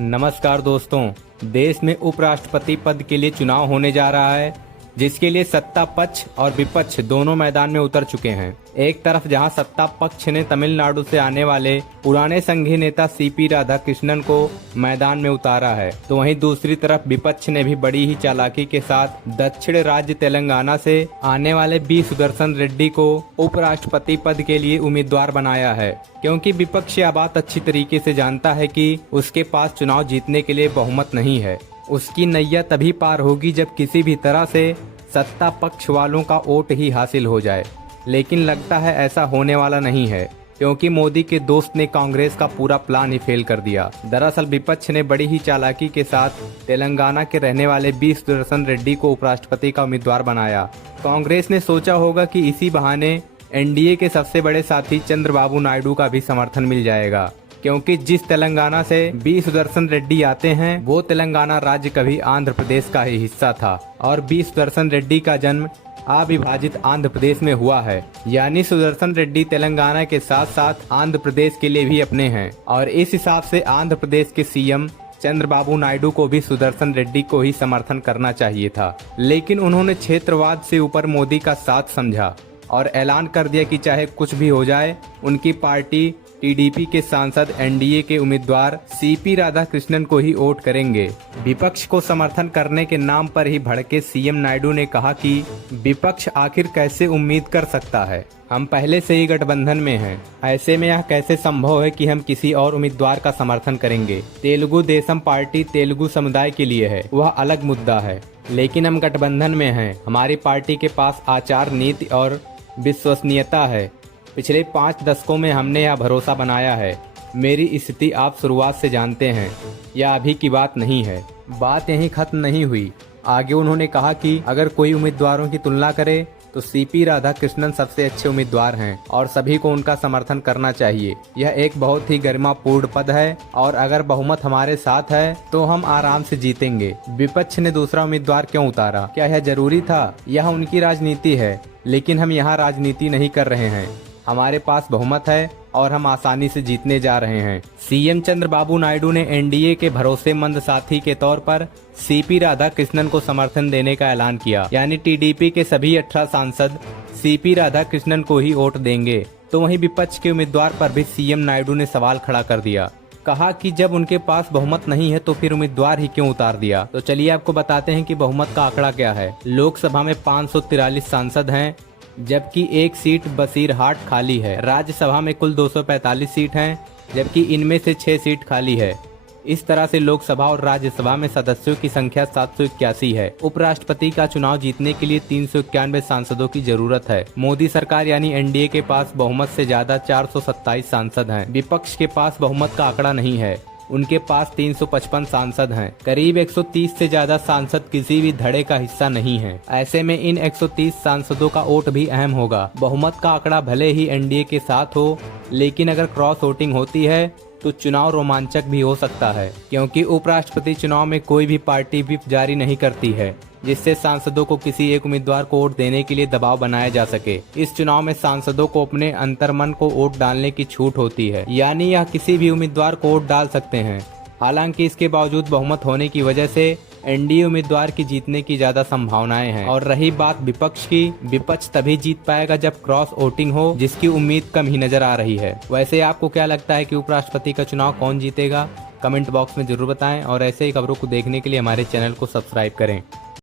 नमस्कार दोस्तों, देश में उपराष्ट्रपति पद के लिए चुनाव होने जा रहा है, जिसके लिए सत्ता पक्ष और विपक्ष दोनों मैदान में उतर चुके हैं। एक तरफ जहां सत्ता पक्ष ने तमिलनाडु से आने वाले पुराने संघीय नेता सीपी राधाकृष्णन को मैदान में उतारा है, तो वहीं दूसरी तरफ विपक्ष ने भी बड़ी ही चालाकी के साथ दक्षिण राज्य तेलंगाना से आने वाले बी सुदर्शन रेड्डी को उपराष्ट्रपति पद के लिए उम्मीदवार बनाया है। क्योंकि विपक्ष यह बात अच्छी तरीके से जानता है कि उसके पास चुनाव जीतने के लिए बहुमत नहीं है। उसकी नैया तभी पार होगी जब किसी भी तरह से सत्ता पक्ष वालों का वोट ही हासिल हो जाए, लेकिन लगता है ऐसा होने वाला नहीं है, क्योंकि मोदी के दोस्त ने कांग्रेस का पूरा प्लान ही फेल कर दिया। दरअसल विपक्ष ने बड़ी ही चालाकी के साथ तेलंगाना के रहने वाले बी सुदर्शन रेड्डी को उपराष्ट्रपति का उम्मीदवार बनाया। कांग्रेस ने सोचा होगा कि इसी बहाने एनडीए के सबसे बड़े साथी चंद्रबाबू नायडू का भी समर्थन मिल जाएगा, क्योंकि जिस तेलंगाना से बी सुदर्शन रेड्डी आते हैं वो तेलंगाना राज्य कभी आंध्र प्रदेश का ही हिस्सा था और बी सुदर्शन रेड्डी का जन्म अविभाजित आंध्र प्रदेश में हुआ है। यानी सुदर्शन रेड्डी तेलंगाना के साथ साथ आंध्र प्रदेश के लिए भी अपने हैं और इस हिसाब से आंध्र प्रदेश के सीएम चंद्रबाबू नायडू को भी सुदर्शन रेड्डी को ही समर्थन करना चाहिए था, लेकिन उन्होंने क्षेत्रवाद से ऊपर मोदी का साथ समझा और ऐलान कर दिया कि चाहे कुछ भी हो जाए उनकी पार्टी टीडीपी के सांसद एनडीए के उम्मीदवार सीपी राधाकृष्णन को ही वोट करेंगे। विपक्ष को समर्थन करने के नाम पर ही भड़के सीएम नायडू ने कहा कि विपक्ष आखिर कैसे उम्मीद कर सकता है, हम पहले से ही गठबंधन में हैं, ऐसे में यह कैसे संभव है कि हम किसी और उम्मीदवार का समर्थन करेंगे। तेलुगु देशम पार्टी तेलुगु समुदाय के लिए है, वह अलग मुद्दा है, लेकिन हम गठबंधन में हैं। हमारी पार्टी के पास आचार नीति और विश्वसनीयता है। पिछले 5 दशकों में हमने यह भरोसा बनाया है। मेरी स्थिति आप शुरुआत से जानते हैं, यह अभी की बात नहीं है। बात यहीं खत्म नहीं हुई। आगे उन्होंने कहा कि अगर कोई उम्मीदवारों की तुलना करे तो सीपी राधाकृष्णन सबसे अच्छे उम्मीदवार हैं और सभी को उनका समर्थन करना चाहिए। यह एक बहुत ही गरिमापूर्ण पद है और अगर बहुमत हमारे साथ है तो हम आराम से जीतेंगे। विपक्ष ने दूसरा उम्मीदवार क्यों उतारा? क्या यह जरूरी था? यह उनकी राजनीति है, लेकिन हम यहाँ राजनीति नहीं कर रहे हैं। हमारे पास बहुमत है और हम आसानी से जीतने जा रहे हैं। सीएम चंद्रबाबू नायडू ने एनडीए के भरोसेमंद साथी के तौर पर सीपी राधाकृष्णन को समर्थन देने का ऐलान किया। यानी टीडीपी के सभी 18 सांसद सीपी राधाकृष्णन को ही वोट देंगे। तो वहीं विपक्ष के उम्मीदवार पर भी सीएम नायडू ने सवाल खड़ा कर दिया। कहा कि जब उनके पास बहुमत नहीं है तो फिर उम्मीदवार ही क्यों उतार दिया। तो चलिए आपको बताते हैं कि बहुमत का आंकड़ा क्या है। लोकसभा में 543 सांसद हैं, जबकि एक सीट बसीरहाट खाली है। राज्यसभा में कुल 245 सीट हैं, जबकि इनमें से 6 सीट खाली है। इस तरह से लोकसभा और राज्यसभा में सदस्यों की संख्या 781 है। उपराष्ट्रपति का चुनाव जीतने के लिए 391 सांसदों की जरूरत है। मोदी सरकार यानी एनडीए के पास बहुमत से ज्यादा 427 सांसद हैं। विपक्ष के पास बहुमत का आंकड़ा नहीं है, उनके पास 355 सांसद हैं। करीब 130 से ज्यादा सांसद किसी भी धड़े का हिस्सा नहीं हैं। ऐसे में इन 130 सांसदों का वोट भी अहम होगा। बहुमत का आंकड़ा भले ही एनडीए के साथ हो, लेकिन अगर क्रॉस वोटिंग होती है तो चुनाव रोमांचक भी हो सकता है, क्योंकि उपराष्ट्रपति चुनाव में कोई भी पार्टी व्हिप जारी नहीं करती है, जिससे सांसदों को किसी एक उम्मीदवार को वोट देने के लिए दबाव बनाया जा सके। इस चुनाव में सांसदों को अपने अंतर्मन को वोट डालने की छूट होती है, यानी यह किसी भी उम्मीदवार को वोट डाल सकते हैं। हालांकि इसके बावजूद बहुमत होने की वजह से एनडीए उम्मीदवार की जीतने की ज्यादा संभावनाएं हैं। और रही बात विपक्ष की, विपक्ष तभी जीत पाएगा जब क्रॉस वोटिंग हो, जिसकी उम्मीद कम ही नजर आ रही है। वैसे आपको क्या लगता है कि उपराष्ट्रपति का चुनाव कौन जीतेगा? कमेंट बॉक्स में जरूर बताएं और ऐसे ही खबरों को देखने के लिए हमारे चैनल को सब्सक्राइब करें।